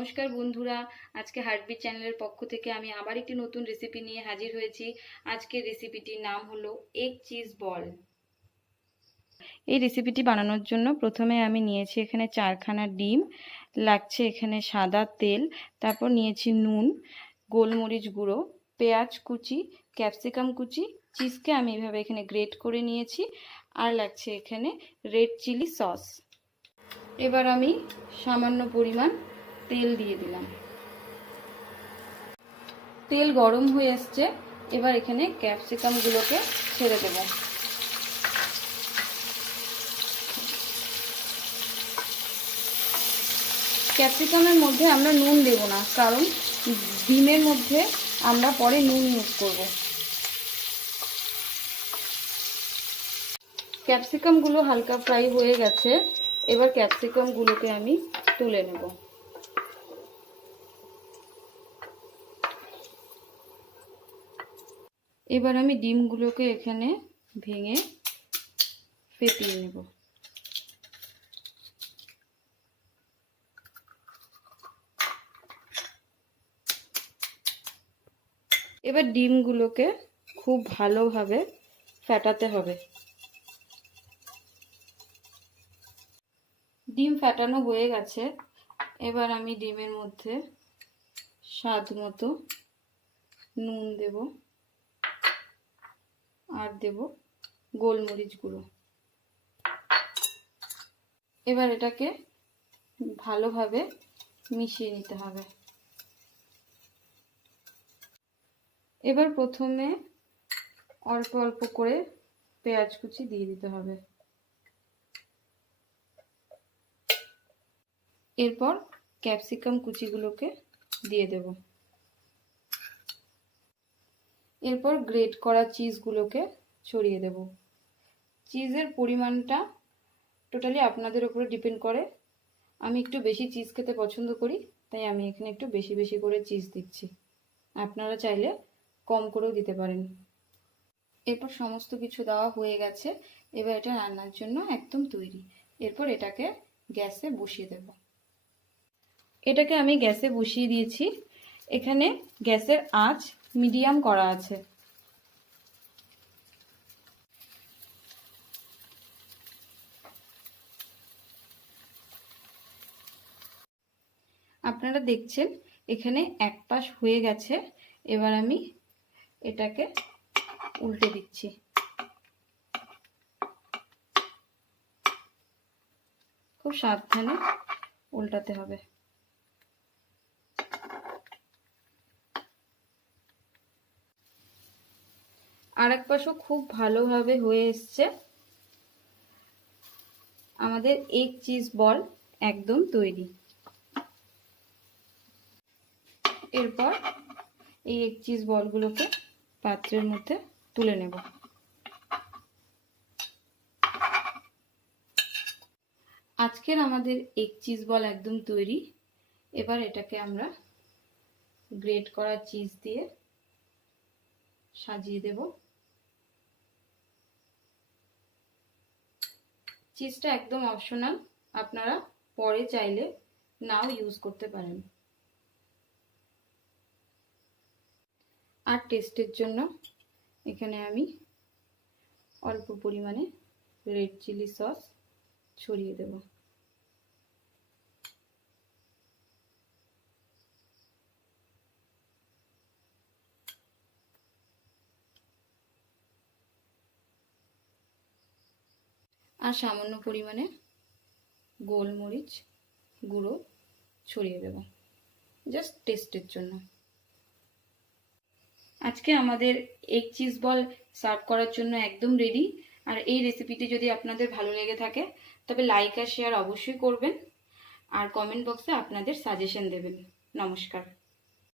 নমস্কার বন্ধুরা, আজকে হার্টবিট চ্যানেলের পক্ষ থেকে আমি আবার একটি নতুন রেসিপি নিয়ে হাজির হয়েছি। আজকের রেসিপিটির নাম হলো এগ চিজ বল। এই রেসিপিটি বানানোর জন্য প্রথমে আমি নিয়েছি এখানে 4খানা ডিম, লাগছে এখানে সাদা তেল, তারপর নিয়েছি নুন, গোলমরিচ গুঁড়ো, পেঁয়াজ কুচি, ক্যাপসিকাম কুচি, চিজকে আমি এভাবে এখানে গ্রেট করে নিয়েছি, আর লাগছে এখানে রেড চিলি সস। এবার আমি সামান্য পরিমাণ তেল দিয়ে দিলাম। তেল গরম হয়ে আসছে, এবার এখানে ক্যাপসিকামগুলোকে ছেড়ে দেব। ক্যাপসিকামের মধ্যে আমরা নুন দেব না, কারণ ডিমের মধ্যে আমরা পরে নুন ইউজ করব। ক্যাপসিকামগুলো হালকা ফ্রাই হয়ে গেছে, এবার ক্যাপসিকামগুলোকে আমি তুলে নেব। এবার আমি ডিমগুলোকে এখানে ভেঙে ফেটিয়ে নেব। এবার ডিমগুলোকে খুব ভালোভাবে ফেটাতে হবে। ডিম ফেটানো হয়ে গেছে, এবার আমি ডিমের মধ্যে স্বাদ মতো নুন দেব, আর দেব গোলমরিচ গুঁড়ো। এবার এটাকে ভালোভাবে মিশিয়ে নিতে হবে। এবার প্রথমে অল্প অল্প করে পেঁয়াজ কুচি দিয়ে দিতে হবে। এরপর ক্যাপসিকাম কুচিগুলোকে দিয়ে দেব। এরপর গ্রেট করা চিজগুলোকে ছড়িয়ে দেব। চিজের পরিমাণটা টোটালি আপনাদের উপরে ডিপেন্ড করে। আমি একটু বেশি চিজ খেতে পছন্দ করি, তাই আমি এখানে একটু বেশি বেশি করে চিজ দিচ্ছি। আপনারা চাইলে কম করেও দিতে পারেন। এরপর সমস্ত কিছু দেওয়া হয়ে গেছে, এবার এটা রান্নার জন্য একদম তৈরি। এরপর এটাকে গ্যাসে বসিয়ে দেব। এটাকে আমি গ্যাসে বসিয়ে দিয়েছি। এখানে গ্যাসের আঁচ মিডিয়াম করা আছে। আপনারা দেখছেন এখানে এক পাশ হয়ে গেছে, এবার আমি এটাকে উল্টে দিচ্ছি। খুব সাবধানে উল্টাতে হবে। আর এক পাশও খুব ভালোভাবে হয়ে এসছে। আমাদের এগ চিজ বল একদম তৈরি। এরপর এই এগ চিজ বলগুলোকে পাত্রের মধ্যে তুলে নেব। আজকের আমাদের এগ চিজ বল একদম তৈরি। এবার এটাকে আমরা গ্রেট করা চিজ দিয়ে সাজিয়ে দেব। চিজটা একদম অপশনাল, আপনারা পরে চাইলে নাও ইউজ করতে পারেন। আর টেস্টের জন্য এখানে আমি অল্প পরিমাণে রেড চিলি সস ছড়িয়ে দেব। আর সামান্য পরিমাণে গোলমরিচ গুঁড়ো ছড়িয়ে দেব, জাস্ট টেস্টের জন্য। আজকে আমাদের এগ চিজ বল সার্ভ করার জন্য একদম রেডি। আর এই রেসিপিটি যদি আপনাদের ভালো লেগে থাকে তবে লাইক আর শেয়ার অবশ্যই করবেন, আর কমেন্ট বক্সে আপনাদের সাজেশন দেবেন। নমস্কার।